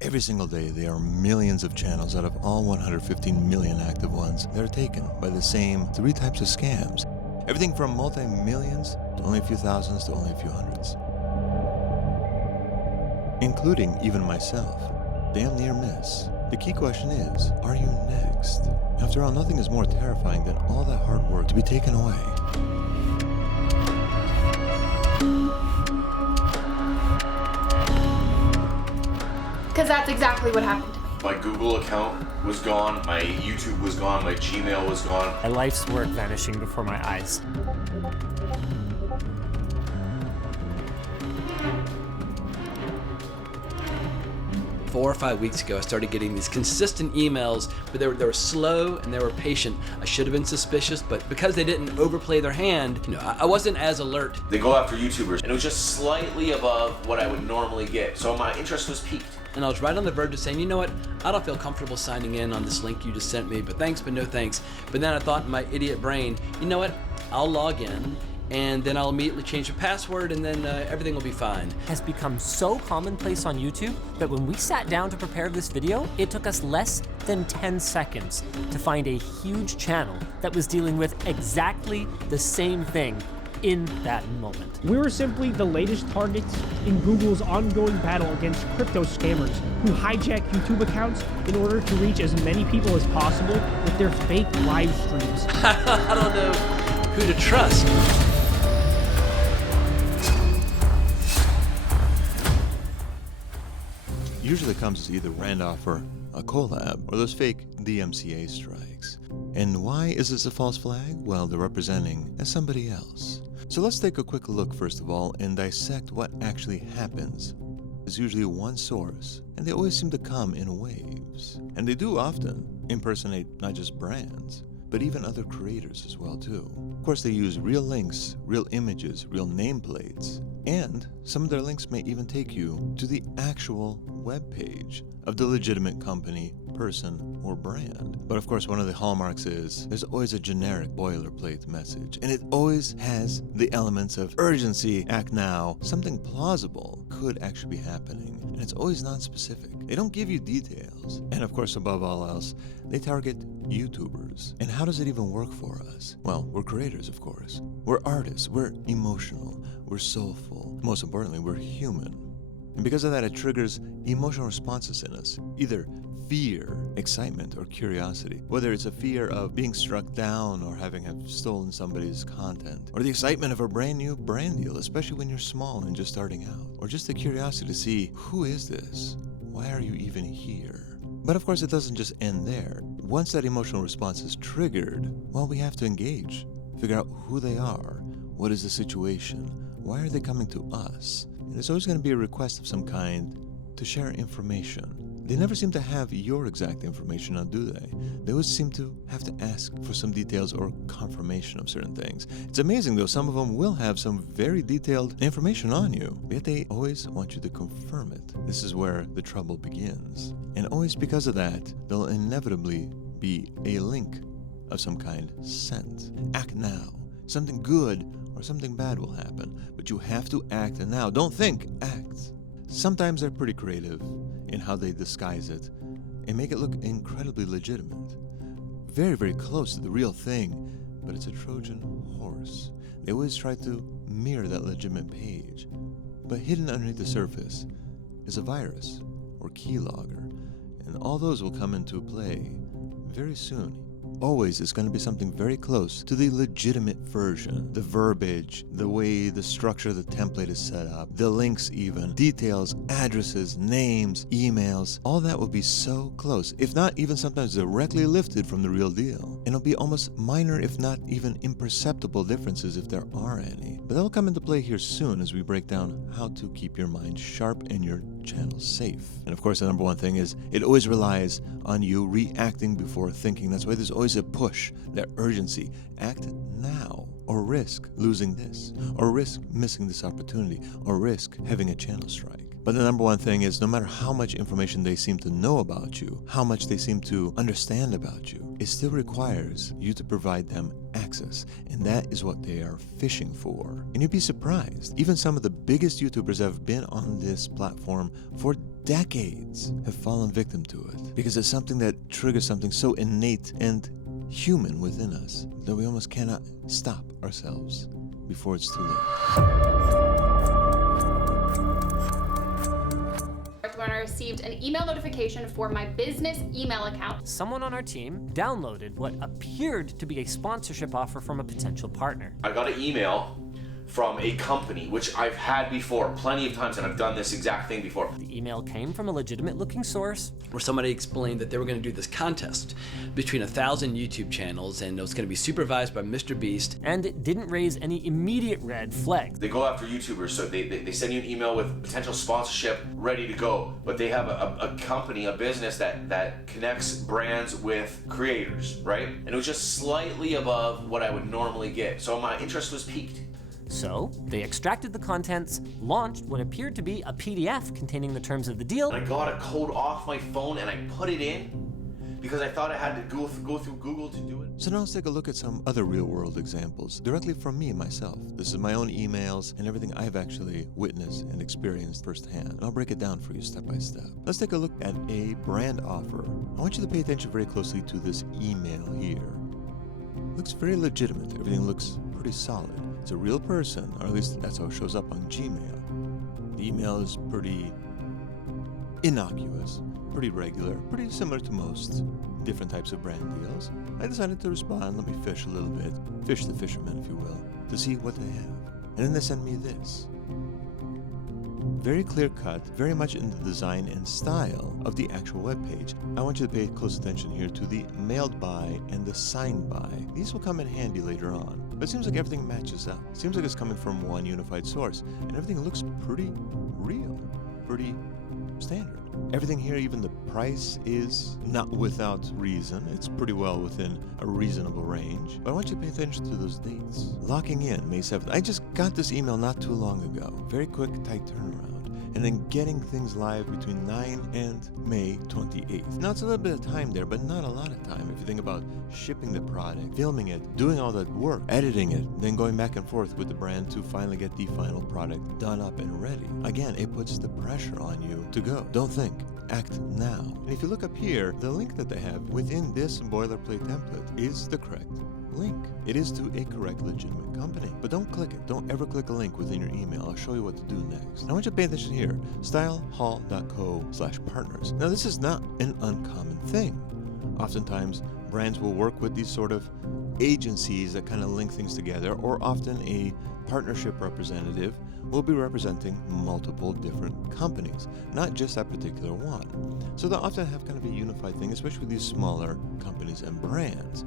Every single day, there are millions of channels out of all 115 million active ones that are taken by the same 3 types of scams. Everything from multi-millions to only a few thousands to only a few hundreds. Including even myself. Damn near miss. The key question is, are you next? After all, nothing is more terrifying than all that hard work to be taken away. Because that's exactly what happened to me. My Google account was gone, my YouTube was gone, my Gmail was gone. My life's work vanishing before my eyes. Four or 5 weeks ago, I started getting these consistent emails, but they were slow and they were patient. I should have been suspicious, but because they didn't overplay their hand, I wasn't as alert. They go after YouTubers, and it was just slightly above what I would normally get, so my interest was piqued. And I was right on the verge of saying, you know what, I don't feel comfortable signing in on this link you just sent me, but thanks, but no thanks. But then I thought in my idiot brain, you know what, I'll log in, and then I'll immediately change the password, and then everything will be fine. Has become so commonplace on YouTube that when we sat down to prepare this video, it took us less than 10 seconds to find a huge channel that was dealing with exactly the same thing in that moment. We were simply the latest targets in Google's ongoing battle against crypto scammers who hijack YouTube accounts in order to reach as many people as possible with their fake live streams. I don't know who to trust. Usually comes as either Randolph or a collab, or those fake DMCA strikes. And why is this a false flag? Well, they're representing as somebody else. So let's take a quick look first of all and dissect what actually happens. There's usually one source, and they always seem to come in waves. And they do often impersonate not just brands, but even other creators as well too. Of course, they use real links, real images, real nameplates, and some of their links may even take you to the actual web page of the legitimate company, person, or brand. But of course, one of the hallmarks is there's always a generic boilerplate message, and it always has the elements of urgency, act now, something plausible could actually be happening, and it's always non-specific. They don't give you details. And of course, above all else, they target YouTubers. And how does it even work for us? Well, we're creators, of course. We're artists, we're emotional, we're soulful. Most importantly, we're human. And because of that, it triggers emotional responses in us, either fear, excitement, or curiosity. Whether it's a fear of being struck down or having stolen somebody's content, or the excitement of a brand new brand deal, especially when you're small and just starting out, or just the curiosity to see, who is this? Why are you even here? But of course, it doesn't just end there. Once that emotional response is triggered, well, we have to engage, figure out who they are, what is the situation, why are they coming to us? And there's always going to be a request of some kind to share information. They never seem to have your exact information, now do they? They always seem to have to ask for some details or confirmation of certain things. It's amazing though, some of them will have some very detailed information on you, yet they always want you to confirm it. This is where the trouble begins. And always because of that, there'll inevitably be a link of some kind sent. Act now. Something good or something bad will happen, but you have to act now. Don't think, act. Sometimes they're pretty creative in how they disguise it and make it look incredibly legitimate. Very, very close to the real thing, but it's a Trojan horse. They always try to mirror that legitimate page, but hidden underneath the surface is a virus or keylogger, and all those will come into play very soon. Always it's going to be something very close to the legitimate version. The verbiage, the way the structure of the template is set up, the links even, details, addresses, names, emails, all that will be so close, if not even sometimes directly lifted from the real deal. And it'll be almost minor, if not even imperceptible differences if there are any. But that'll come into play here soon as we break down how to keep your mind sharp and your channel safe. And of course, the number one thing is it always relies on you reacting before thinking. That's why there's always a push, that urgency. Act now, or risk losing this, or risk missing this opportunity, or risk having a channel strike. But the number one thing is no matter how much information they seem to know about you, how much they seem to understand about you, it still requires you to provide them access, and that is what they are fishing for. And you'd be surprised, even some of the biggest YouTubers that have been on this platform for decades have fallen victim to it, because it's something that triggers something so innate and human within us that we almost cannot stop ourselves before it's too late. When I received an email notification for my business email account. Someone on our team downloaded what appeared to be a sponsorship offer from a potential partner. I got an email from a company, which I've had before plenty of times, and I've done this exact thing before. The email came from a legitimate looking source, where somebody explained that they were going to do this contest between 1,000 YouTube channels, and it was going to be supervised by Mr. Beast. and it didn't raise any immediate red flags. They go after YouTubers, so they send you an email with potential sponsorship ready to go, but they have a company, a business that connects brands with creators, right? And it was just slightly above what I would normally get, so my interest was piqued. So they extracted the contents, launched what appeared to be a PDF containing the terms of the deal, I got a code off my phone and I put it in because I thought I had to go through Google to do it. So now let's take a look at some other real-world examples directly from me myself. This is my own emails and everything I've actually witnessed and experienced firsthand. And I'll break it down for you step by step. Let's take a look at a brand offer. I want you to pay attention very closely to this email here. Looks very legitimate. Everything looks pretty solid. It's a real person, or at least that's how it shows up on Gmail. The email is pretty innocuous, pretty regular, pretty similar to most different types of brand deals. I decided to respond, let me fish a little bit, fish the fisherman if you will, to see what they have. And then they send me this. Very clear cut, very much in the design and style of the actual web page. I want you to pay close attention here to the mailed by and the signed by. These will come in handy later on, but it seems like everything matches up. It seems like it's coming from one unified source, and everything looks pretty real, pretty standard. Everything here, even the price, is not without reason. It's pretty well within a reasonable range. But I want you to pay attention to those dates. Locking in May 7th. I just got this email not too long ago. Very quick, tight turnaround. And then getting things live between 9 and May 28th. Now, it's a little bit of time there, but not a lot of time. If you think about shipping the product, filming it, doing all that work, editing it, then going back and forth with the brand to finally get the final product done up and ready. Again, it puts the pressure on you to go. Don't think, act now. And if you look up here, the link that they have within this boilerplate template is the correct link. It is to a correct, legitimate company. But don't click it. Don't ever click a link within your email. I'll show you what to do next. Now, I want you to pay attention here. stylehall.co/partners. Now, this is not an uncommon thing. Oftentimes, brands will work with these sort of agencies that kind of link things together, or often a partnership representative will be representing multiple different companies, not just that particular one. So they'll often have kind of a unified thing, especially with these smaller companies and brands.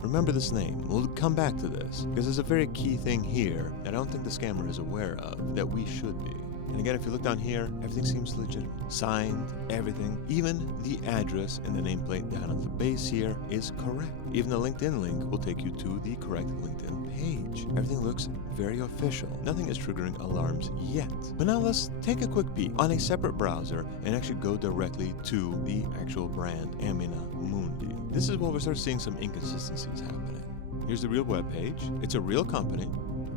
Remember this name. We'll come back to this, because there's a very key thing here that I don't think the scammer is aware of, that we should be. And again, if you look down here, everything seems legitimate. Signed, everything. Even the address and the nameplate down at the base here is correct. Even the LinkedIn link will take you to the correct LinkedIn page. Everything looks very official. Nothing is triggering alarms yet. But now let's take a quick peek on a separate browser and actually go directly to the actual brand, Amina Mundi. This is where we start seeing some inconsistencies happening. Here's the real web page. It's a real company.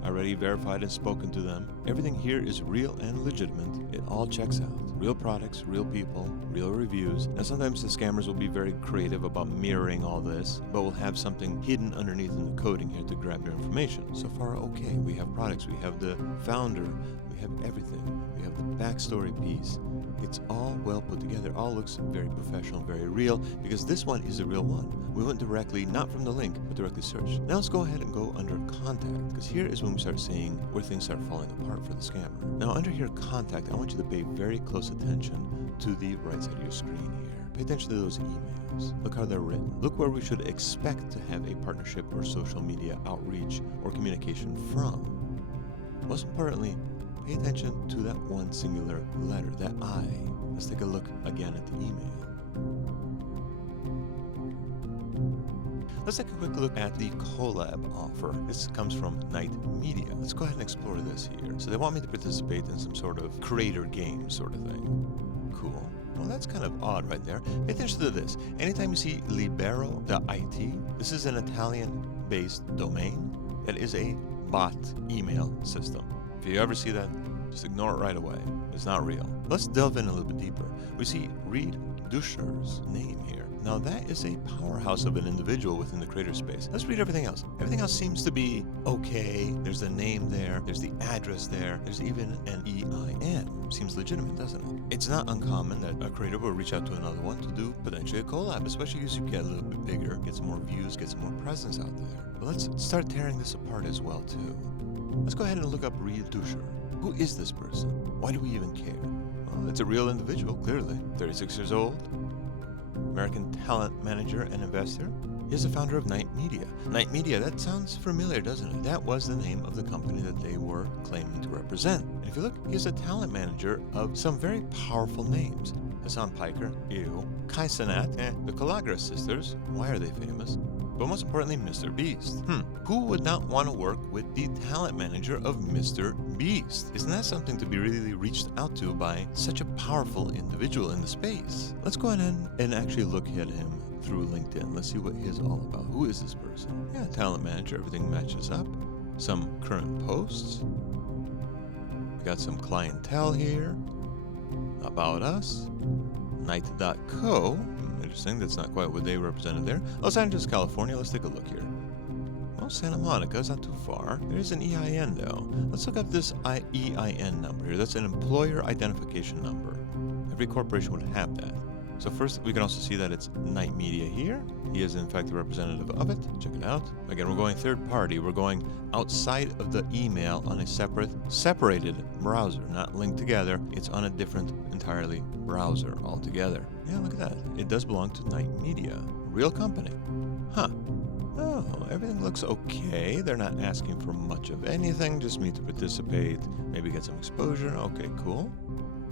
Already verified and spoken to them. Everything here is real and legitimate. It all checks out. Real products, real people, real reviews. Now sometimes the scammers will be very creative about mirroring all this, but will have something hidden underneath in the coding here to grab your information. So far, okay. We have products, we have the founder, we have everything. We have the backstory piece. It's all well put together. All looks very professional, very real, because this one is a real one. We went directly, not from the link, but directly searched. Now let's go ahead and go under contact, because here is when we start seeing where things start falling apart for the scammer. Now under here, contact, I want you to pay very close attention to the right side of your screen here. Pay attention to those emails. Look how they're written. Look where we should expect to have a partnership or social media outreach or communication from. Most importantly, pay attention to that one singular letter, that I. Let's take a look again at the email. Let's take a quick look at the Collab offer. This comes from Night Media. Let's go ahead and explore this here. So they want me to participate in some sort of creator game sort of thing. Cool. Well, that's kind of odd right there. Pay attention to this. Anytime you see libero.it, this is an Italian-based domain that is a bot email system. If you ever see that, just ignore it right away. It's not real. Let's delve in a little bit deeper. We see Reed Duscher's name here. Now that is a powerhouse of an individual within the creator space. Let's read everything else. Everything else seems to be okay. There's the name there. There's the address there. There's even an EIN. Seems legitimate, doesn't it? It's not uncommon that a creator will reach out to another one to do potentially a collab, especially as you get a little bit bigger, get some more views, get some more presence out there. But let's start tearing this apart as well too. Let's go ahead and look up Reed Duscher. Who is this person? Why do we even care? Well, it's a real individual, clearly. 36 years old, American talent manager and investor. He's the founder of Night Media. Night Media, that sounds familiar, doesn't it? That was the name of the company that they were claiming to represent. And if you look, he's a talent manager of some very powerful names. Hassan Piker, ew. Kai Cenat, the Collagra sisters, why are they famous? But most importantly, Mr. Beast. Who would not want to work with the talent manager of Mr. Beast? Isn't that something to be really reached out to by such a powerful individual in the space? Let's go ahead and actually look at him through LinkedIn. Let's see what he's all about. Who is this person? Yeah, talent manager, everything matches up. Some current posts. We got some clientele here. About us. Night.co. Interesting, that's not quite what they represented there. Los Angeles, California, let's take a look here. Well, Santa Monica is not too far. There's an EIN though. Let's look up this EIN number here. That's an employer identification number. Every corporation would have that. So first, we can also see that it's Night Media here. He is in fact the representative of it. Check it out. Again, we're going third party. We're going outside of the email on a separated browser, not linked together. It's on a different entirely browser altogether. Yeah, look at that. It does belong to Night Media. Real company. Huh. Oh, everything looks okay. They're not asking for much of anything, just me to participate, maybe get some exposure. Okay, cool.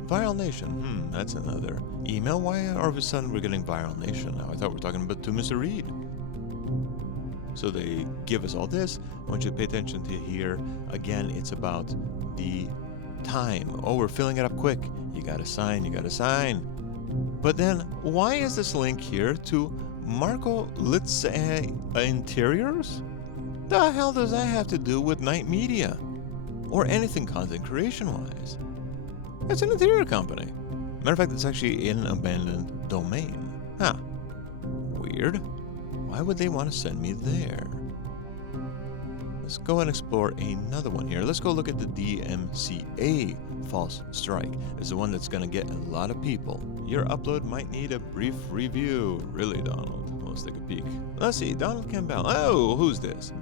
Viral Nation, that's another email. Why all of a sudden we're getting Viral Nation now? I thought we were talking about to Mr. Reed. So they give us all this. I want you to pay attention to here. Again, it's about the time. Oh, we're filling it up quick. You gotta sign, you gotta sign. But then, why is this link here to Marco Litze Interiors? The hell does that have to do with Night Media? Or anything content creation-wise? It's an interior company. Matter of fact, it's actually an abandoned domain. Huh. Weird. Why would they want to send me there? Let's go and explore another one here. Let's go look at the DMCA false strike. This is the one that's going to get a lot of people. Your upload might need a brief review. Really, Donald? Let's take a peek. Let's see. Donald Campbell. Oh, who's this?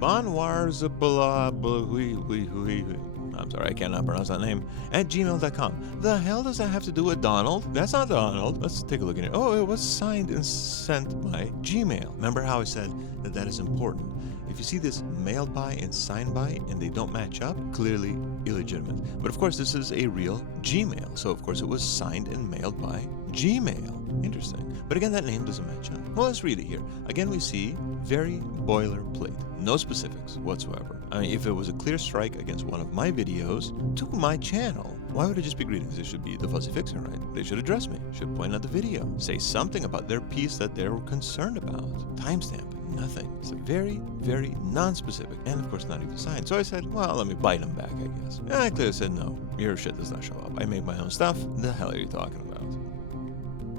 I'm sorry, I cannot pronounce that name. At gmail.com. The hell does that have to do with Donald? That's not Donald. Let's take a look at it. Oh, it was signed and sent by Gmail. Remember how I said that that is important? If you see this mailed by and signed by and they don't match up, clearly illegitimate. But of course, this is a real Gmail. So of course it was signed and mailed by Gmail. Interesting. But again, that name doesn't match up. Well, let's read it here. Again, we see very boilerplate. No specifics whatsoever. I mean, if it was a clear strike against one of my videos to my channel, why would it just be greetings? It should be the Fuzzy Fixer, right? They should address me, should point out the video, say something about their piece that they were concerned about. Timestamp, nothing. It's a very, very non-specific, and of course not even signed. So I said, well, let me bite them back, I guess. And I clearly said, no, your shit does not show up. I make my own stuff. The hell are you talking about?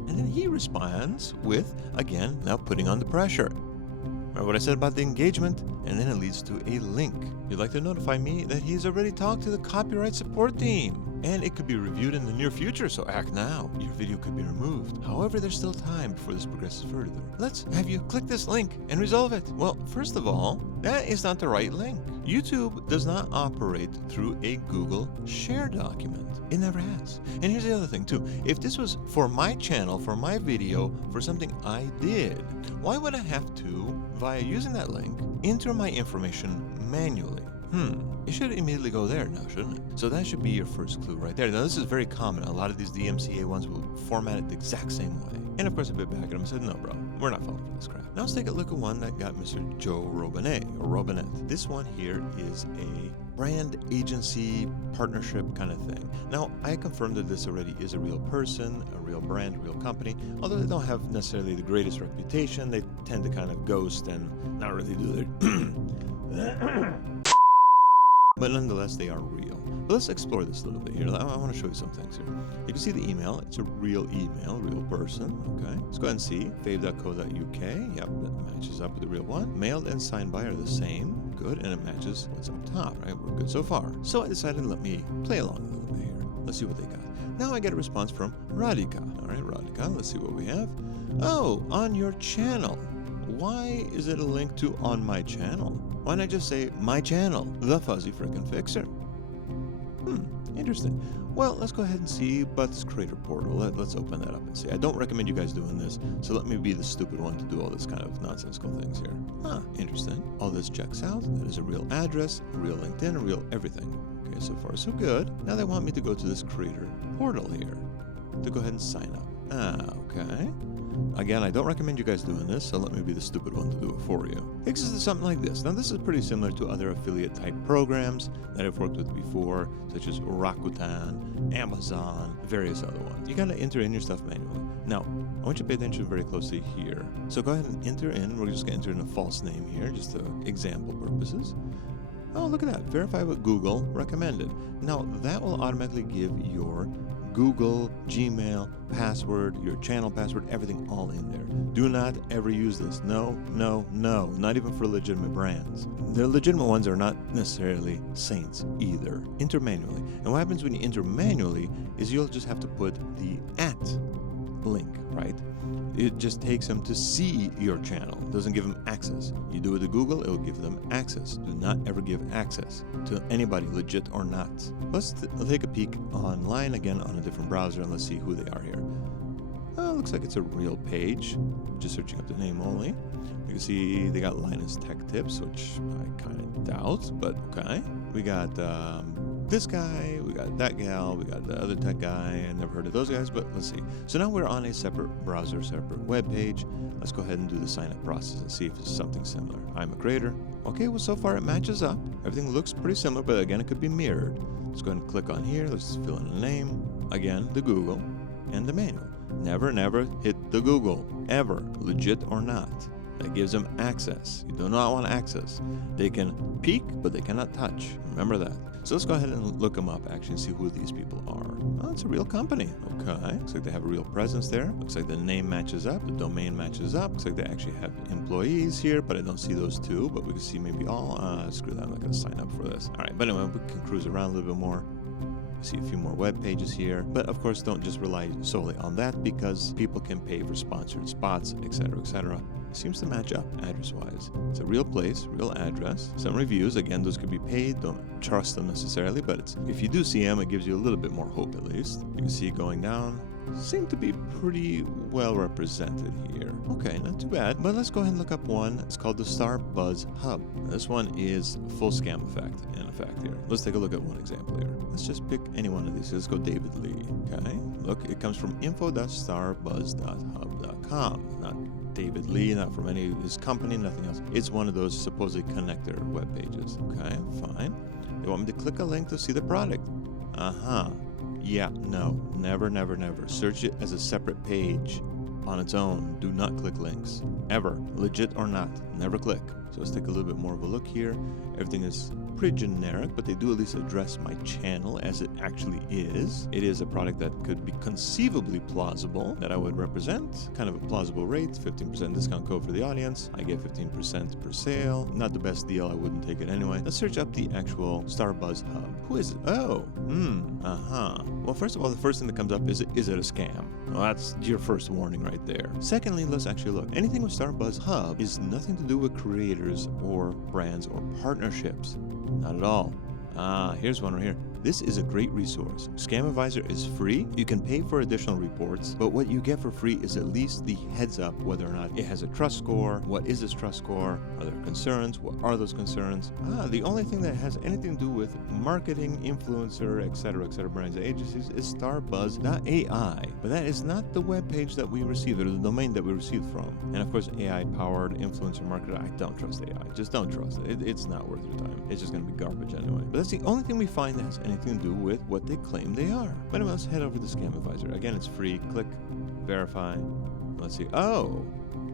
And then he responds with, again, now putting on the pressure. Remember what I said about the engagement? And then it leads to a link. You'd like to notify me that he's already talked to the copyright support team. And it could be reviewed in the near future, so act now. Your video could be removed. However, there's still time before this progresses further. Let's have you click this link and resolve it. Well, first of all, that is not the right link. YouTube does not operate through a Google share document. It never has. And here's the other thing too. If this was for my channel, for my video, for something I did, why would I have to, via using that link, enter my information manually? It should immediately go there now, shouldn't it? So that should be your first clue right there. Now, this is very common. A lot of these DMCA ones will format it the exact same way. And of course I bit back at him and said, no bro, we're not falling for this crap. Now let's take a look at one that got Mr. Joe Robinet, or Robinette. This one here is a brand agency partnership kind of thing. Now, I confirmed that this already is a real person, a real brand, a real company. Although they don't have necessarily the greatest reputation, they tend to kind of ghost and not really do their but nonetheless, they are real. But let's explore this a little bit here. I want to show you some things here. You can see the email. It's a real email, real person. Okay. Let's go ahead and see. fave.co.uk. Yep, that matches up with the real one. Mailed and signed by are the same. Good. And it matches what's up top, right? We're good so far. So I decided to let me play along a little bit here. Let's see what they got. Now I get a response from Radhika. All right, Radhika. Let's see what we have. Oh, on your channel. Why is it a link to on my channel? Why not just say my channel, the fuzzy frickin' fixer? Interesting. Well, let's go ahead and see about this creator portal. Let's open that up and see. I don't recommend you guys doing this, so let me be the stupid one to do all this kind of nonsensical things here. Interesting. All this checks out. That is a real address, a real LinkedIn, a real everything. Okay, so far so good. Now they want me to go to this creator portal here to go ahead and sign up. Okay. Again, I don't recommend you guys doing this, so let me be the stupid one to do it for you. Takes us to something like this. Now, this is pretty similar to other affiliate type programs that I've worked with before, such as Rakuten, Amazon, various other ones. You gotta enter in your stuff manually. Now, I want you to pay attention very closely here. So go ahead and enter in. We're just gonna enter in a false name here, just for example purposes. Oh, look at that. Verify with Google recommended. Now, that will automatically give your Google, Gmail, password, your channel password, everything all in there. Do not ever use this. No, no, no. Not even for legitimate brands. The legitimate ones are not necessarily saints either. Enter manually. And what happens when you enter manually is you'll just have to put the @ link, right? It just takes them to see your channel. It doesn't give them access. You do it to Google, it will give them access. Do not ever give access to anybody, legit or not. Let's take a peek online again on a different browser and let's see who they are here. Looks like it's a real page. Just searching up the name only. You can see they got Linus Tech Tips, which I kind of doubt, but okay. We got this guy, we got that gal, we got the other tech guy. I never heard of those guys, but let's see. So now we're on a separate browser, separate web page. Let's go ahead and do the sign up process and see if it's something similar. I'm a creator. Okay, well, so far it matches up. Everything looks pretty similar, but again, it could be mirrored. Let's go ahead and click on here. Let's fill in the name. Again, the Google and the manual. Never, never hit the Google, ever, legit or not. That gives them access. You do not want access. They can peek, but they cannot touch. Remember that. So let's go ahead and look them up actually and see who these people are. Oh, it's a real company. Okay. Looks like they have a real presence there. Looks like the name matches up. The domain matches up. Looks like they actually have employees here, but I don't see those two. But we can see maybe all. Screw that. I'm not going to sign up for this. All right. But anyway, we can cruise around a little bit more. See a few more web pages here, but of course don't just rely solely on that because people can pay for sponsored spots, etc., etc. It seems to match up address-wise. It's a real place, real address. Some reviews, again, those could be paid. Don't trust them necessarily, but if you do see them, it gives you a little bit more hope at least. You can see going down. Seem to be pretty well represented here. Okay, not too bad. But let's go ahead and look up one. It's called the Star Buzz Hub. This one is full scam effect in effect here. Let's take a look at one example here. Let's just pick any one of these. Let's go David Lee. Okay, look, it comes from info.starbuzz.hub.com. Not David Lee, not from any of his company, nothing else. It's one of those supposedly connector web pages. Okay, fine. They want me to click a link to see the product. Yeah, no, never, never, never. Search it as a separate page on its own. Do not click links, ever, legit or not. Never click. So let's take a little bit more of a look here. Everything is pretty generic, but they do at least address my channel as it actually is. It is a product that could be conceivably plausible that I would represent. Kind of a plausible rate, 15% discount code for the audience. I get 15% per sale. Not the best deal, I wouldn't take it anyway. Let's search up the actual Star Buzz Hub. Who is it? Oh, Well, first of all, the first thing that comes up is it a scam? Well, that's your first warning right there. Secondly, let's actually look. Anything with Star Buzz Hub is nothing to do with creators or brands or partnerships. Not at all. Here's one right here. This is a great resource. Scam Advisor is free. You can pay for additional reports, but what you get for free is at least the heads up whether or not it has a trust score. What is its trust score? Are there concerns? What are those concerns? The only thing that has anything to do with marketing, influencer, etc., brands and agencies is starbuzz.ai. But that is not the web page that we received, or the domain that we received from. And of course, AI-powered influencer marketer, I don't trust AI. Just don't trust it. It's not worth your time. It's just going to be garbage anyway. But that's the only thing we find that has anything to do with what they claim they are. But anyway, let's head over to Scam Advisor. Again, it's free. Click verify. Let's see. Oh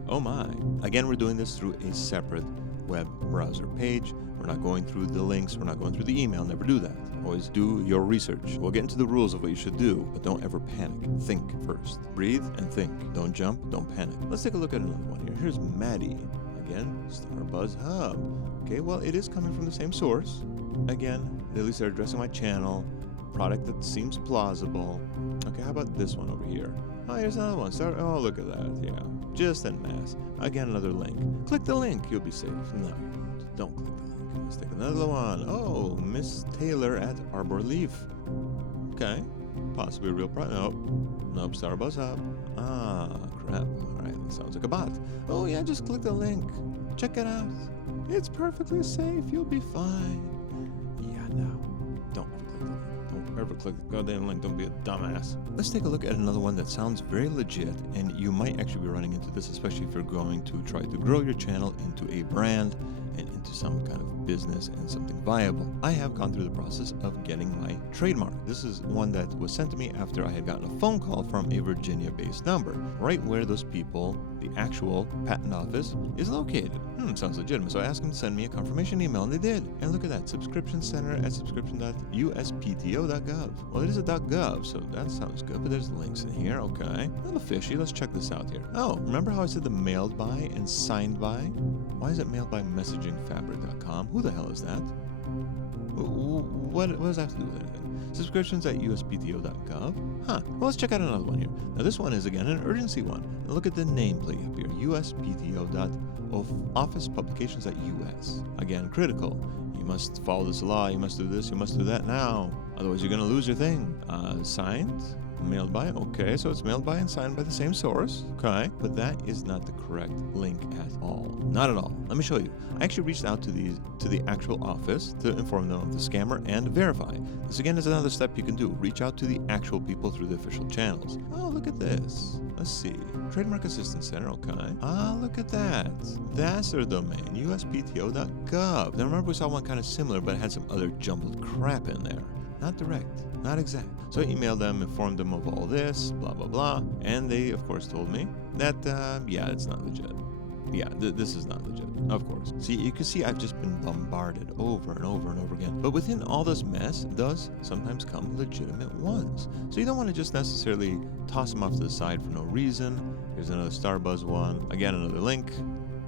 my. Again, we're doing this through a separate web browser page. We're not going through the links. We're not going through the email. Never do that. Always do your research. We'll get into the rules of what you should do, but don't ever panic. Think first. Breathe and think. Don't jump. Don't panic. Let's take a look at another one here. Here's Maddie. Again, Starbuzz Hub. Okay, well, it is coming from the same source. Again, at least they're addressing my channel. Product that seems plausible. Okay, how about this one over here? Oh, here's another one. Oh, look at that. Yeah, just en masse. Again, another link. Click the link. You'll be safe. No, you won't. Don't click the link. Let's take another one. Oh, Miss Taylor at Arbor Leaf. Okay, possibly a real product. Nope, Starbuzz Hub. Ah, crap. All right, that sounds like a bot. Oh, yeah, just click the link. Check it out. It's perfectly safe. You'll be fine. Yeah, no. Don't ever click the link. Don't ever click the goddamn link. Don't be a dumbass. Let's take a look at another one that sounds very legit, and you might actually be running into this, especially if you're going to try to grow your channel into a brand and into some kind of business and something viable. I have gone through the process of getting my trademark. This is one that was sent to me after I had gotten a phone call from a Virginia-based number, right where those people, the actual patent office, is located. Sounds legitimate. So I asked them to send me a confirmation email, and they did. And look at that, subscription center at subscription.uspto.gov. Well, it is a .gov, so that sounds good, but there's links in here. Okay, a little fishy. Let's check this out here. Oh, remember how I said the mailed by and signed by? Why is it mailed by messagingfabric.com? Who the hell is that? What does that have to do with anything? Subscriptions at uspto.gov? Huh. Well, let's check out another one here. Now, this one is, again, an urgency one. Now, look at the nameplate up here. uspto.officepublications.us. Again, critical. You must follow this law. You must do this. You must do that now. Otherwise, you're going to lose your thing. Signed? Mailed by? Okay, so it's mailed by and signed by the same source. Okay, but that is not the correct link at all. Not at all. Let me show you. I actually reached out to the actual office to inform them of the scammer and verify. This again is another step you can do. Reach out to the actual people through the official channels. Oh, look at this. Let's see. Trademark Assistance Center, okay. Ah, look at that. That's their domain, uspto.gov. Now remember we saw one kind of similar, but it had some other jumbled crap in there. Not direct, not exact. So I emailed them, informed them of all this, blah, blah, blah. And they, of course, told me that, yeah, it's not legit. Yeah, this is not legit, of course. See, you can see I've just been bombarded over and over and over again. But within all this mess does sometimes come legitimate ones. So you don't want to just necessarily toss them off to the side for no reason. Here's another Starbuzz one. Again, another link.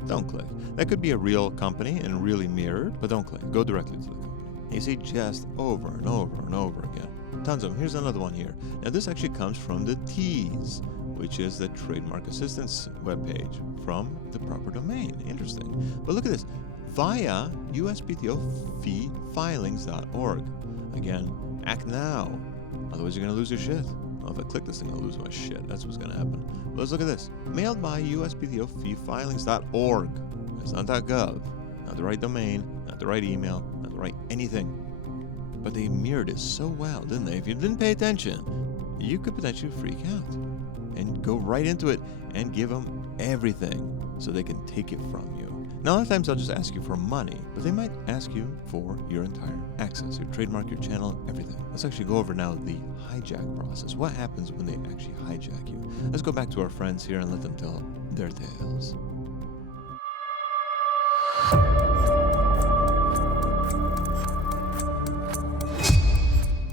Don't click. That could be a real company and really mirrored, but don't click. Go directly to the company. You see just over and over and over again. Tons of them. Here's another one here. Now this actually comes from the T's, which is the Trademark Assistance webpage from the proper domain. Interesting. But look at this. Via uspto.feefilings.org. Again, act now. Otherwise you're going to lose your shit. Well, if I click this thing, I'll lose my shit. That's what's going to happen. But let's look at this. Mailed by uspto.feefilings.org. That's not .gov. Not the right domain. Not the right email. Not the right anything. But they mirrored it so well, didn't they? If you didn't pay attention, you could potentially freak out and go right into it and give them everything so they can take it from you. Now, a lot of times they'll just ask you for money, but they might ask you for your entire access, your trademark, your channel, everything. Let's actually go over now the hijack process. What happens when they actually hijack you? Let's go back to our friends here and let them tell their tales.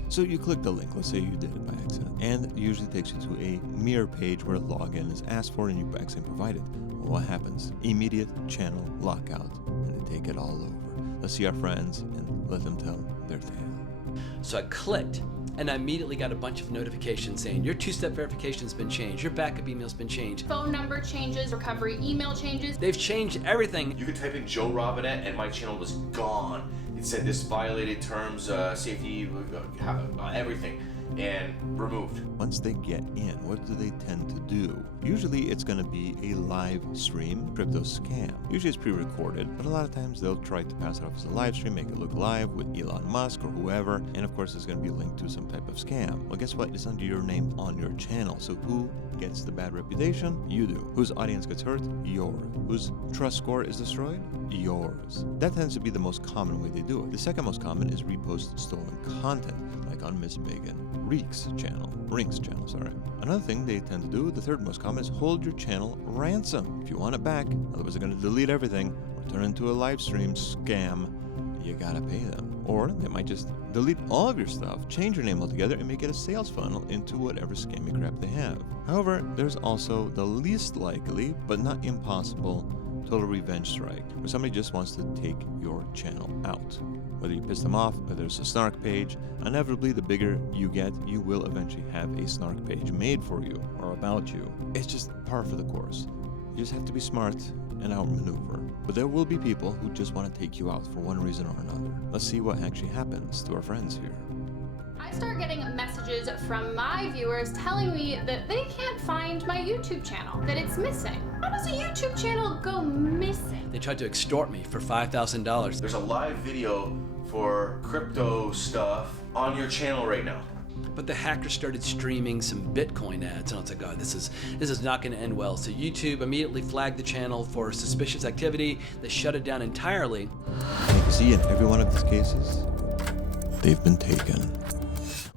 So you click the link, let's say you did it by accident, and it usually takes you to a mirror page where a login is asked for and you accidentally provide it. Well, what happens? Immediate channel lockout, and they take it all over. Let's see our friends and let them tell their tale. So I clicked, and I immediately got a bunch of notifications saying your two-step verification's been changed, your backup email's been changed. Phone number changes, recovery email changes. They've changed everything. You could type in Joe Robinette and my channel was gone. it said this violated terms, safety, everything, and removed. Once they get in, what do they tend to do? Usually it's going to be a live stream crypto scam. Usually it's pre-recorded, but a lot of times they'll try to pass it off as a live stream, make it look live with Elon Musk or whoever, and of course it's going to be linked to some type of scam. Well, guess what? It's under your name on your channel. So who gets the bad reputation? You do. Whose audience gets hurt? Yours. Whose trust score is destroyed? Yours. That tends to be the most common way they do it. The second most common is repost stolen content, like on Miss Megan Rink's channel. Another thing they tend to do, the third most common, is hold your channel ransom. If you want it back, otherwise they're going to delete everything or turn it into a live stream scam, you gotta pay them. Or they might just delete all of your stuff, change your name altogether, and make it a sales funnel into whatever scammy crap they have. However, there's also the least likely, but not impossible, total revenge strike, where somebody just wants to take your channel out. Whether you piss them off, whether it's a snark page, inevitably the bigger you get, you will eventually have a snark page made for you or about you. It's just par for the course. You just have to be smart and outmaneuver. But there will be people who just want to take you out for one reason or another. Let's see what actually happens to our friends here. I start getting messages from my viewers telling me that they can't find my YouTube channel, that it's missing. How does a YouTube channel go missing? They tried to extort me for $5,000. There's a live video for crypto stuff on your channel right now. But the hacker started streaming some Bitcoin ads, and I was like, God, this is not going to end well. So YouTube immediately flagged the channel for suspicious activity. They shut it down entirely. And you can see in every one of these cases, they've been taken.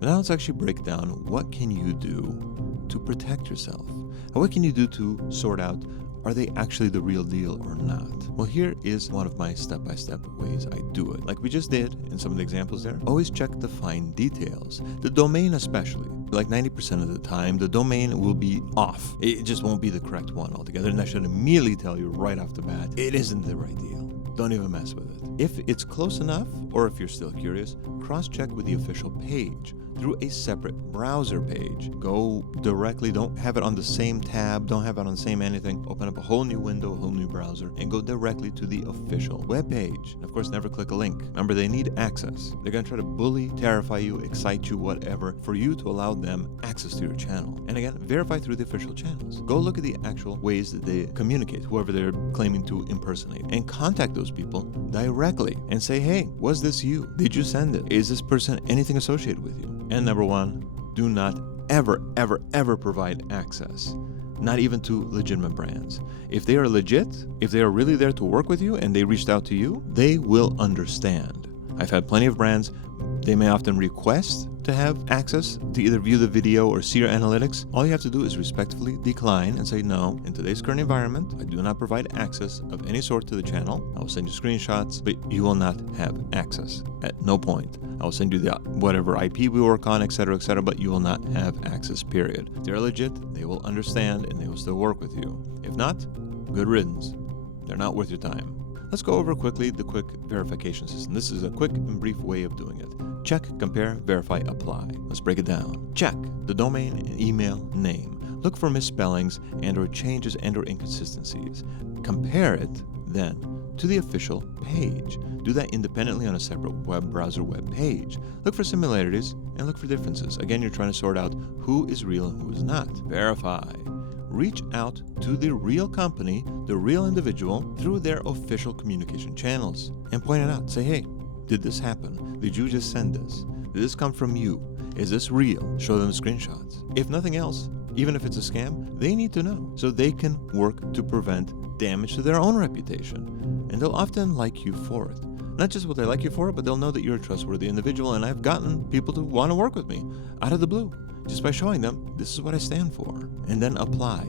Now let's actually break down what can you do to protect yourself. And what can you do to sort out, are they actually the real deal or not? Well, here is one of my step-by-step ways I do it. Like we just did in some of the examples there, always check the fine details. The domain especially. Like 90% of the time, the domain will be off. It just won't be the correct one altogether, and I should immediately tell you right off the bat, it isn't the right deal. Don't even mess with it. If it's close enough, or if you're still curious, cross-check with the official page through a separate browser page. Go directly, don't have it on the same tab, don't have it on the same anything. Open up a whole new window, a whole new browser, and go directly to the official web page. And of course, never click a link. Remember, they need access. They're going to try to bully, terrify you, excite you, whatever, for you to allow them access to your channel. And again, verify through the official channels. Go look at the actual ways that they communicate, whoever they're claiming to impersonate, and contact those people directly and say, hey, was this you? Did you send it? Is this person anything associated with you? And number one, do not ever, ever, ever provide access, not even to legitimate brands. If they are legit, if they are really there to work with you and they reached out to you, they will understand. I've had plenty of brands, they may often request to have access to either view the video or see your analytics. All you have to do is respectfully decline and say, no, in today's current environment, I do not provide access of any sort to the channel. I will send you screenshots, but you will not have access at no point. I will send you the whatever IP we work on, etc., but you will not have access, period. If they're legit, they will understand and they will still work with you. If not, good riddance. They're not worth your time. Let's go over quickly the quick verification system. This is a quick and brief way of doing it. Check, compare, verify, apply. Let's break it down. Check the domain and email name. Look for misspellings and or changes and or inconsistencies. Compare it then to the official page. Do that independently on a separate web browser web page. Look for similarities and look for differences. Again, you're trying to sort out who is real and who is not. Verify. Reach out to the real company, the real individual, through their official communication channels and point it out. Say, hey, did this happen? Did you just send this? Did this come from you? Is this real? Show them the screenshots. If nothing else, even if it's a scam, they need to know so they can work to prevent damage to their own reputation. And they'll often like you for it. Not just will they like you for it, but they'll know that you're a trustworthy individual, and I've gotten people to want to work with me out of the blue just by showing them this is what I stand for. And then apply.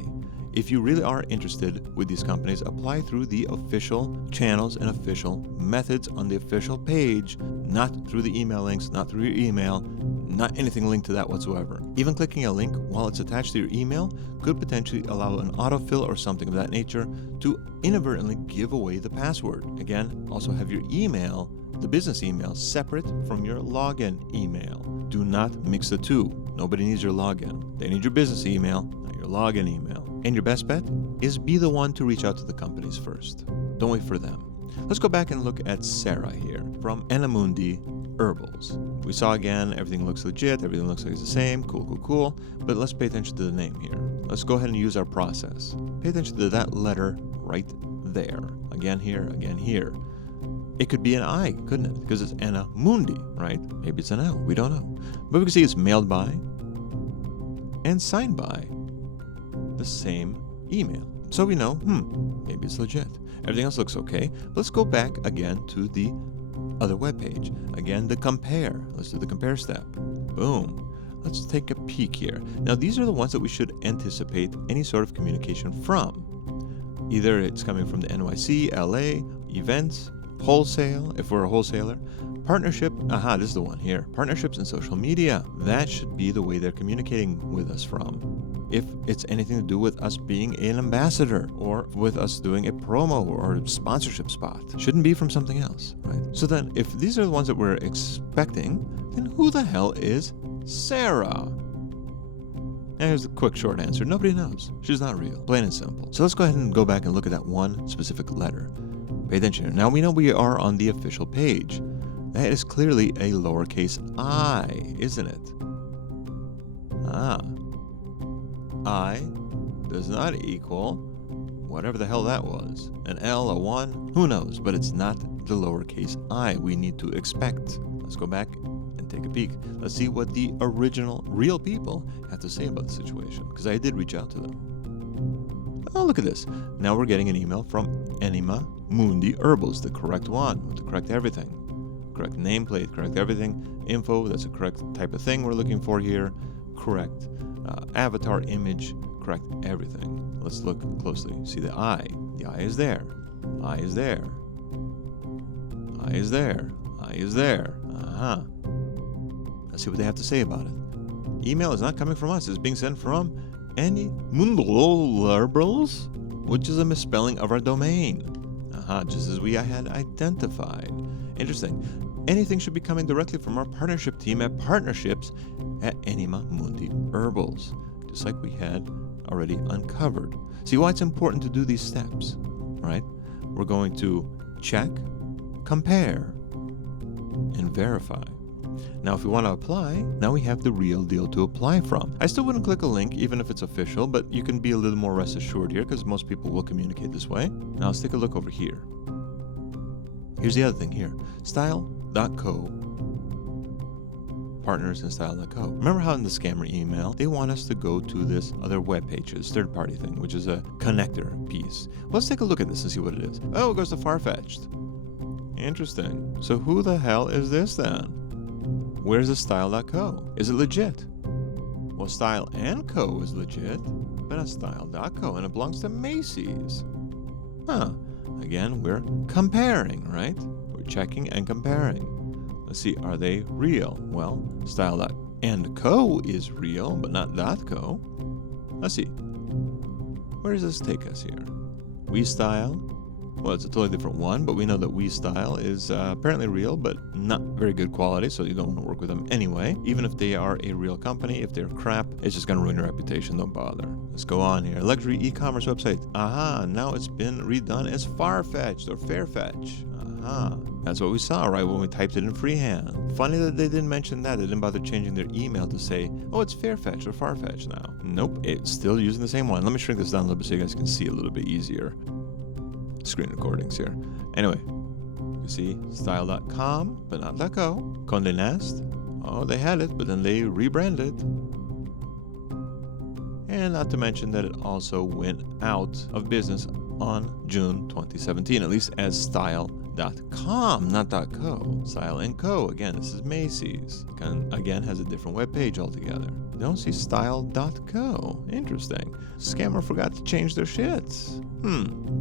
If you really are interested with these companies, apply through the official channels and official methods on the official page, not through the email links, not through your email, not anything linked to that whatsoever. Even clicking a link while it's attached to your email could potentially allow an autofill or something of that nature to inadvertently give away the password. Again, also have your email, the business email, separate from your login email. Do not mix the two. Nobody needs your login. They need your business email, not your login email. And your best bet is be the one to reach out to the companies first. Don't wait for them. Let's go back and look at Sarah here from Enamundi Herbals. We saw again, everything looks legit, everything looks like it's the same, cool. But let's pay attention to the name here. Let's go ahead and use our process. Pay attention to that letter right there. Again here. It could be an I, couldn't it? Because it's Enamundi, right? Maybe it's an L, we don't know. But we can see it's mailed by and signed by the same email. So we know, maybe it's legit. Everything else looks okay. Let's go back again to the other web page. Again, the compare. Let's do the compare step. Boom. Let's take a peek here. Now, these are the ones that we should anticipate any sort of communication from. Either it's coming from the NYC, LA, events, wholesale, if we're a wholesaler, partnership, this is the one here, partnerships and social media. That should be the way they're communicating with us from. If it's anything to do with us being an ambassador or with us doing a promo or a sponsorship spot, shouldn't be from something else, right? So then if these are the ones that we're expecting, then who the hell is Sarah? And here's the quick short answer. Nobody knows. She's not real. Plain and simple. So let's go ahead and go back and look at that one specific letter. Pay attention here. Now we know we are on the official page. That is clearly a lowercase I, isn't it? I does not equal whatever the hell that was. An L, a 1, who knows? But it's not the lowercase I we need to expect. Let's go back and take a peek. Let's see what the original real people have to say about the situation, because I did reach out to them. Oh, look at this. Now we're getting an email from Enamundi Herbals, the correct one, with the correct everything. Correct nameplate, correct everything. Info, that's the correct type of thing we're looking for here. Correct avatar image, correct everything. Let's look closely. See the I. The I is there. I is there. I is there. I is there. Let's see what they have to say about it. Email is not coming from us. It's being sent from Enamundi Herbals, which is a misspelling of our domain. Just as we had identified. Interesting. Anything should be coming directly from our partnership team at partnerships at Enamundi Herbals, just like we had already uncovered. See why it's important to do these steps, right? We're going to check, compare, and verify. Now, if we want to apply, now we have the real deal to apply from. I still wouldn't click a link, even if it's official, but you can be a little more rest assured here, because most people will communicate this way. Now, let's take a look over here. Here's the other thing here. Style.co. Partners and Style.co. Remember how in the scammer email, they want us to go to this other web page, this third-party thing, which is a connector piece. Well, let's take a look at this and see what it is. Oh, it goes to Farfetched. Interesting. So who the hell is this then? Where's the Style.co? Is it legit? Well, Style & Co. is legit, but not Style.co, and it belongs to Macy's. Again, we're comparing, right? We're checking and comparing. Let's see, are they real? Well, Style.co is real, but not .co. Let's see. Where does this take us here? WeStyle. Well, it's a totally different one, but we know that WeStyle is apparently real, but not very good quality, so you don't want to work with them anyway. Even if they are a real company, if they're crap, it's just going to ruin your reputation. Don't bother. Let's go on here. Luxury e-commerce website. Now it's been redone as Farfetched or Fairfetch. That's what we saw, right, when we typed it in freehand. Funny that they didn't mention that. They didn't bother changing their email to say, oh, it's Fairfetch or Farfetch now. Nope, it's still using the same one. Let me shrink this down a little bit so you guys can see a little bit easier. Screen recordings here. Anyway, you see style.com, but not .co. Condé Nast. Oh, they had it, but then they rebranded. And not to mention that it also went out of business on June 2017, at least as style.com, not .co. Style & Co. Again, this is Macy's. Again, has a different web page altogether. You don't see style.co. Interesting. Scammer forgot to change their shits.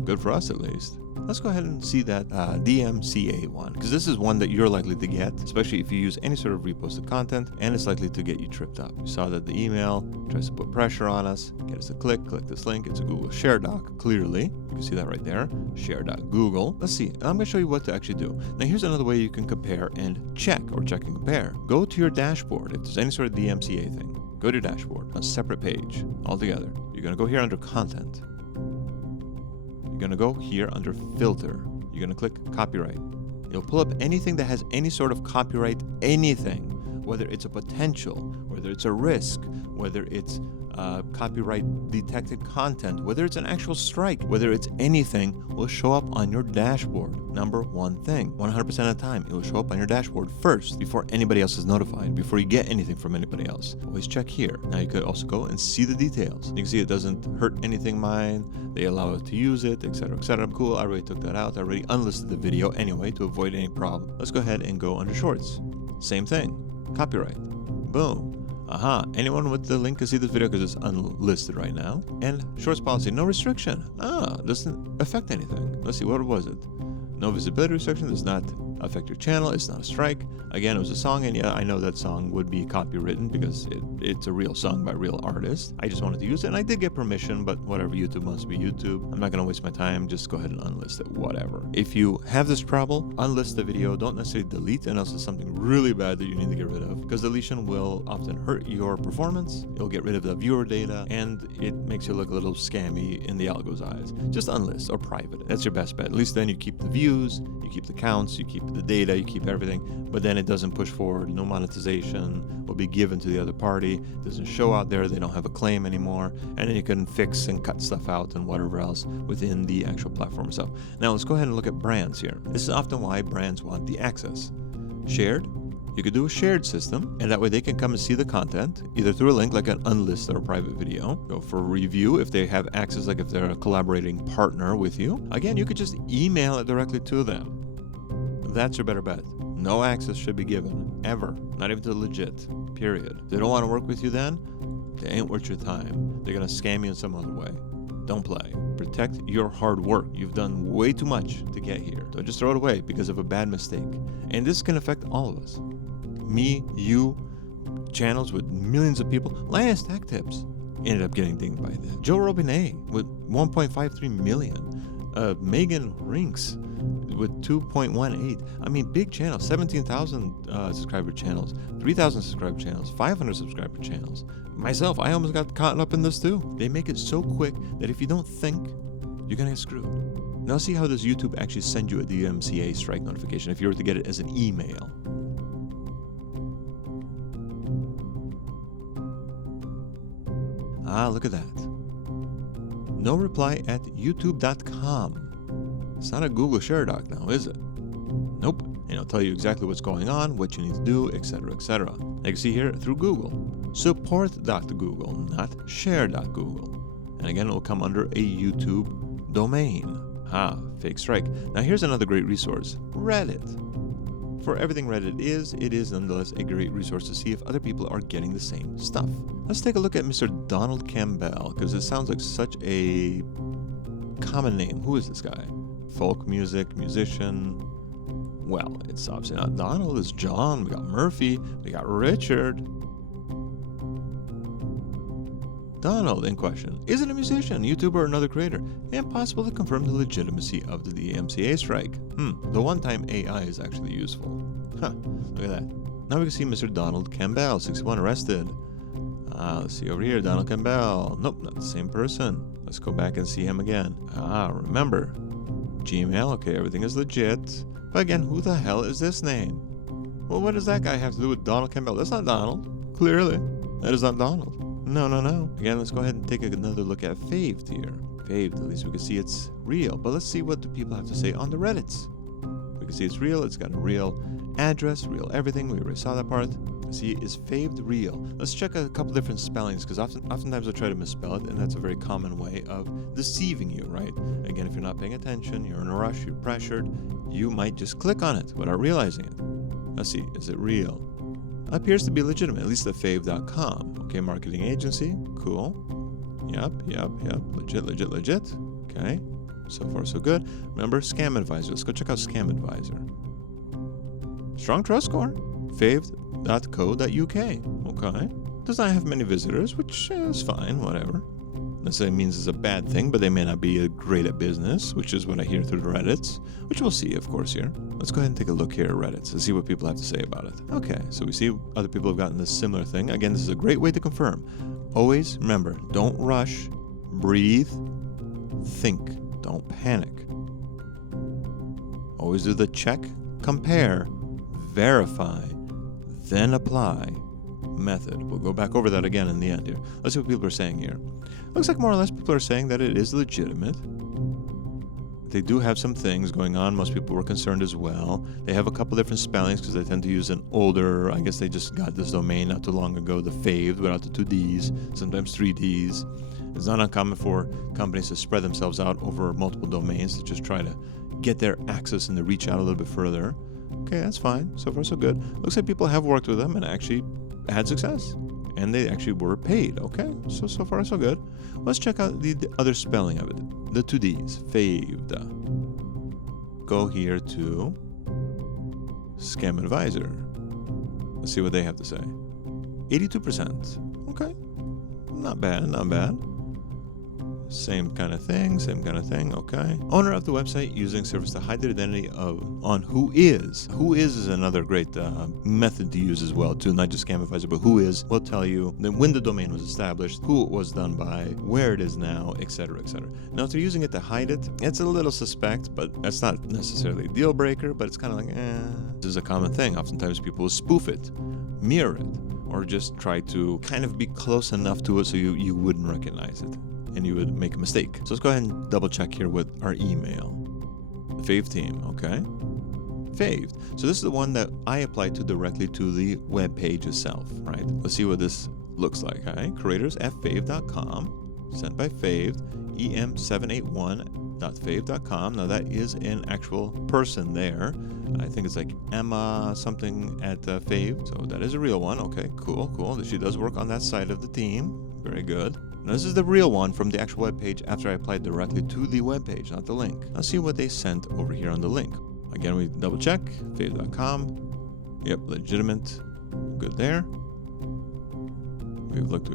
Good for us at least. Let's go ahead and see that DMCA one, because this is one that you're likely to get, especially if you use any sort of reposted content, and it's likely to get you tripped up. You saw that the email tries to put pressure on us, get us to click this link. It's a Google Share Doc, clearly. You can see that right there, share.google. Let's see, I'm going to show you what to actually do. Now here's another way you can compare and check, or check and compare. Go to your dashboard. If there's any sort of DMCA thing, go to your dashboard, a separate page altogether. You're going to go here under content. You're going to go here under filter. You're You're going to click copyright. It'll pull up anything that has any sort of copyright, anything, whether it's a potential, whether it's a risk, whether it's copyright detected content, whether it's an actual strike, whether it's anything, will show up on your dashboard. Number one thing, 100% of the time, it will show up on your dashboard first before anybody else is notified, before you get anything from anybody else. Always check here. Now you could also go and see the details. You can see it doesn't hurt anything mine. They allow us to use it, etc., etc. Cool, I already took that out. I already unlisted the video anyway to avoid any problem. Let's go ahead and go under shorts. Same thing, copyright. Boom. Aha, anyone with the link can see this video because it's unlisted right now. And shorts policy, no restriction. Doesn't affect anything. Let's see, what was it? No visibility restriction, does not affect your channel, it's not a strike. Again, it was a song, and yeah, I know that song would be copywritten because it's a real song by a real artist. I just wanted to use it, and I did get permission, but whatever, YouTube must be YouTube. I'm not going to waste my time, just go ahead and unlist it, whatever. If you have this trouble, unlist the video, don't necessarily delete unless it's something really bad that you need to get rid of, because deletion will often hurt your performance, you'll get rid of the viewer data, and it makes you look a little scammy in the algo's eyes. Just unlist or private it. That's your best bet. At least then you keep the views, you keep the counts, you keep the data, you keep everything, but then it doesn't push forward. No monetization will be given to the other party. It doesn't show out there. They don't have a claim anymore. And then you can fix and cut stuff out and whatever else within the actual platform itself. Now let's go ahead and look at brands here. This is often why brands want the access. Shared. You could do a shared system, and that way they can come and see the content, either through a link like an unlisted or private video. Go for a review if they have access, like if they're a collaborating partner with you. Again, you could just email it directly to them. That's your better bet. No access should be given, ever. Not even to legit, period. If they don't want to work with you then, they ain't worth your time. They're going to scam you in some other way. Don't play. Protect your hard work. You've done way too much to get here. Don't just throw it away because of a bad mistake. And this can affect all of us. Me, you, channels with millions of people. Last Tech Tips ended up getting dinged by that. Joe Robinet with 1.53 million. Megan Rinks with 2.18. I mean, big channels, 17,000 subscriber channels, 3,000 subscriber channels, 500 subscriber channels. Myself, I almost got caught up in this too. They make it so quick that if you don't think, you're gonna get screwed. Now see how does YouTube actually send you a DMCA strike notification if you were to get it as an email. Ah, look at that. No reply at youtube.com. It's not a Google Share Doc now, is it? Nope. And it'll tell you exactly what's going on, what you need to do, etc., etc. Like you see here, through Google. Support.google, not share.google. And again, it will come under a YouTube domain. Fake strike. Now here's another great resource, Reddit. For everything Reddit is, it is nonetheless a great resource to see if other people are getting the same stuff. Let's take a look at Mr. Donald Campbell, because it sounds like such a common name. Who is this guy? Folk music, musician. Well, it's obviously not Donald, it's John. We got Murphy, we got Richard. Donald in question. Is it a musician, YouTuber, or another creator? Impossible to confirm the legitimacy of the DMCA strike. The one-time AI is actually useful. Look at that. Now we can see Mr. Donald Campbell, 61, arrested. Let's see over here, Donald Campbell. Nope, not the same person. Let's go back and see him again. Remember, Gmail, okay, everything is legit. But again, who the hell is this name? Well, what does that guy have to do with Donald Campbell? That's not Donald. Clearly, that is not Donald. No. Again, let's go ahead and take another look at Faved here. Faved, at least we can see it's real. But let's see what the people have to say on the Reddits. We can see it's real. It's got a real address, real everything. We already saw that part. See, is Faved real? Let's check a couple different spellings, because oftentimes I try to misspell it, and that's a very common way of deceiving you, right? Again, if you're not paying attention, you're in a rush, you're pressured, you might just click on it without realizing it. Let's see, is it real? Appears to be legitimate, at least the fave.com. Okay, marketing agency, cool. Yep. Legit. Okay, so far so good. Remember, Scam Advisor. Let's go check out Scam Advisor. Strong trust score. Faved.co.uk. Okay. Does not have many visitors, which is fine, whatever. Necessarily means it's a bad thing, but they may not be great at business, which is what I hear through the Reddits, which we'll see, of course, here. Let's go ahead and take a look here at Reddit to see what people have to say about it. Okay, so we see other people have gotten this similar thing. Again, this is a great way to confirm. Always remember, don't rush, breathe, think, don't panic. Always do the check, compare, verify, then apply method. We'll go back over that again in the end here. Let's see what people are saying here. Looks like more or less people are saying that it is legitimate. They do have some things going on. Most people were concerned as well. They have a couple different spellings because they tend to use an older, I guess they just got this domain not too long ago, the faved without the 2 Ds, sometimes 3 Ds. It's not uncommon for companies to spread themselves out over multiple domains to just try to get their access and to reach out a little bit further. Okay, that's fine. So far, so good. Looks like people have worked with them and actually had success. And they actually were paid. Okay, so far, so good. Let's check out the other spelling of it. The 2 Ds, faved. Go here to Scam Advisor. Let's see what they have to say. 82%. Okay, not bad, not bad. Same kind of thing, okay. Owner of the website using service to hide the identity on who is. Who is another great method to use as well, too, not just Scam Advisor, but who is will tell you when the domain was established, who it was done by, where it is now, etc., etc. Now, if they're using it to hide it, it's a little suspect, but that's not necessarily a deal breaker, but it's kind of like, This is a common thing. Oftentimes people will spoof it, mirror it, or just try to kind of be close enough to it so you wouldn't recognize it. And you would make a mistake. So let's go ahead and double check here with our email. Fave team, okay. Faved. So this is the one that I applied to directly to the web page itself, right? Let's see what this looks like, all right? creators@faved.com, sent by Faved, em781.faved.com. Now that is an actual person there. I think it's like Emma something at Faved. So that is a real one. Okay, cool. She does work on that side of the team. Very good. Now this is the real one from the actual web page after I applied directly to the web page, not the link. Let's see what they sent over here on the link. Again, we double check, faved.com. Yep, legitimate. Good there. We've looked.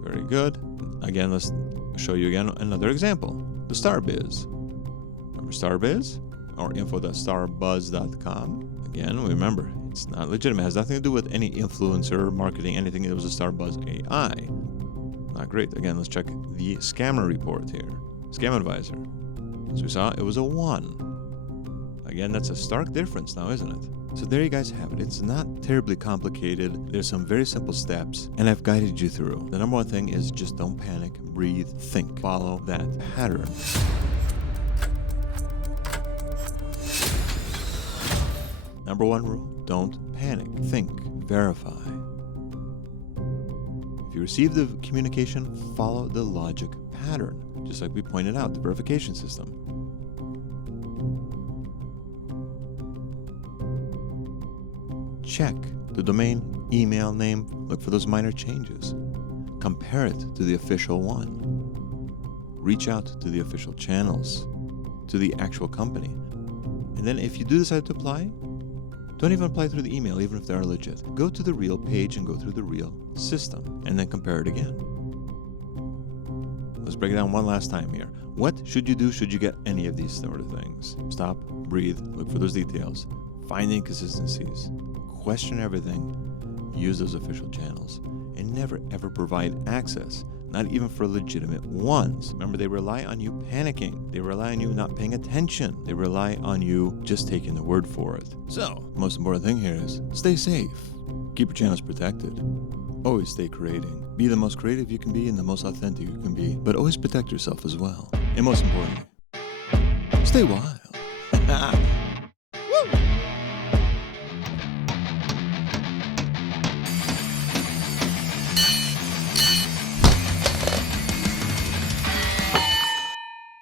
Very good. Again, let's show you again another example. The Starbiz. Remember Starbiz? Or info.starbuzz.com. Again, remember, it's not legitimate. It has nothing to do with any influencer marketing, anything. It was a Starbuzz AI. Not great. Again, let's check the scammer report here. Scam Advisor. As we saw, it was a 1. Again, that's a stark difference now, isn't it? So there you guys have it. It's not terribly complicated. There's some very simple steps, and I've guided you through. The number one thing is just don't panic, breathe, think. Follow that pattern. Number one rule, don't panic, think, verify. If you receive the communication, follow the logic pattern, just like we pointed out, the verification system. Check the domain, email name, look for those minor changes. Compare it to the official one. Reach out to the official channels, to the actual company. And then if you do decide to apply, don't even apply through the email, even if they are legit. Go to the real page and go through the real system, and then compare it again. Let's break it down one last time here. What should you do should you get any of these sort of things? Stop, breathe, look for those details, find inconsistencies, question everything, use those official channels, and never ever provide access, not even for legitimate ones. Remember, they rely on you panicking. They rely on you not paying attention. They rely on you just taking the word for it. So, the most important thing here is stay safe. Keep your channels protected. Always stay creating. Be the most creative you can be and the most authentic you can be, but always protect yourself as well. And most importantly, stay wild.